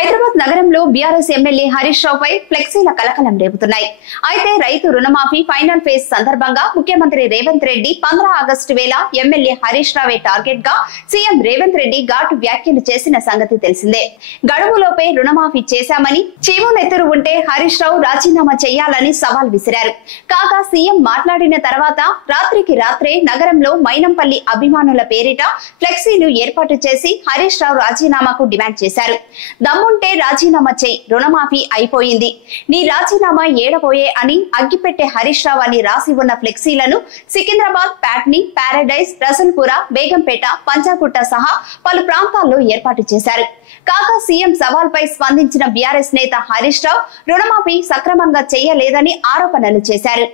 హైదరాబాద్ నగరంలో BRS MLA Harish రావుపై ఫ్లెక్సీల కలకలం రేపుతున్నాయి. అయితే రైతు రుణమాఫీ ఫైనల్ ఫేజ్ సందర్భంగా ముఖ్యమంత్రి రేవంత్ రెడ్డి 15 ఆగస్టు వేళ ఎమ్మెల్యే హరీష్ రావే టార్గెట్ గా సీఎం రేవంత్ రెడ్డి ఘాటు వ్యాఖ్యలు చేసిన సంగతి తెలిసిందే. గడువులోపే రుణమాఫీ చేశామని, చీమునెత్తురు ఉంటే హరీష్ రావు రాజీనామా చేయాలని సవాల్ విసిరారు. కాగా సీఎం మాట్లాడిన తర్వాత రాత్రికి రాత్రే నగరంలో మైనంపల్లి అభిమానుల పేరిట ఫ్లెక్సీలు ఏర్పాటు చేసి హరీష్ రావు రాజీనామాకు డిమాండ్ చేశారు. దమ్ముంటే రాజీనామా చేయి, రుణమాఫీ అయిపోయింది, నీ రాజీనామా ఏడపోయే అని అగ్గిపెట్టే హరీష్ రావు అని రాసి ఉన్న ఫ్లెక్సీలను సికింద్రాబాద్, ప్యాట్నీ, పారాడైజ్, రసల్పుర, బేగంపేట, పంజాగుట్ట సహా పలు ప్రాంతాల్లో ఏర్పాటు చేశారు. కాగా సీఎం సవాల్ పై స్పందించిన బీఆర్ఎస్ నేత హరీష్ రావు రుణమాఫీ సక్రమంగా చేయలేదని ఆరోపణలు చేశారు.